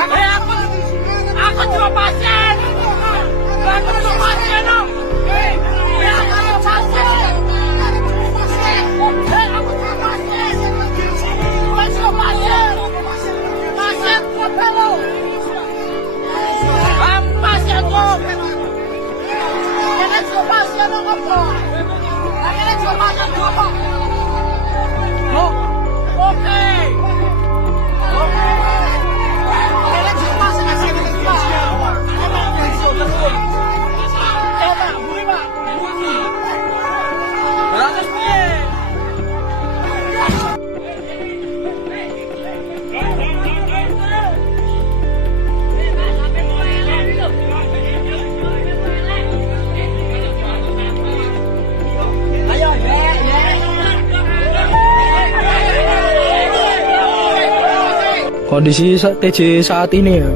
Aku cuma pasien. Aku cuma pasien dong. Aku cuma pasien. Aku cuma pasien. Aku cuma pasien. Pasien apa lo? Pasien lo. Kalian cuma pasien lo apa? Kalian cuma pasien lo apa? Oke. Kondisi TJ saat ini ya,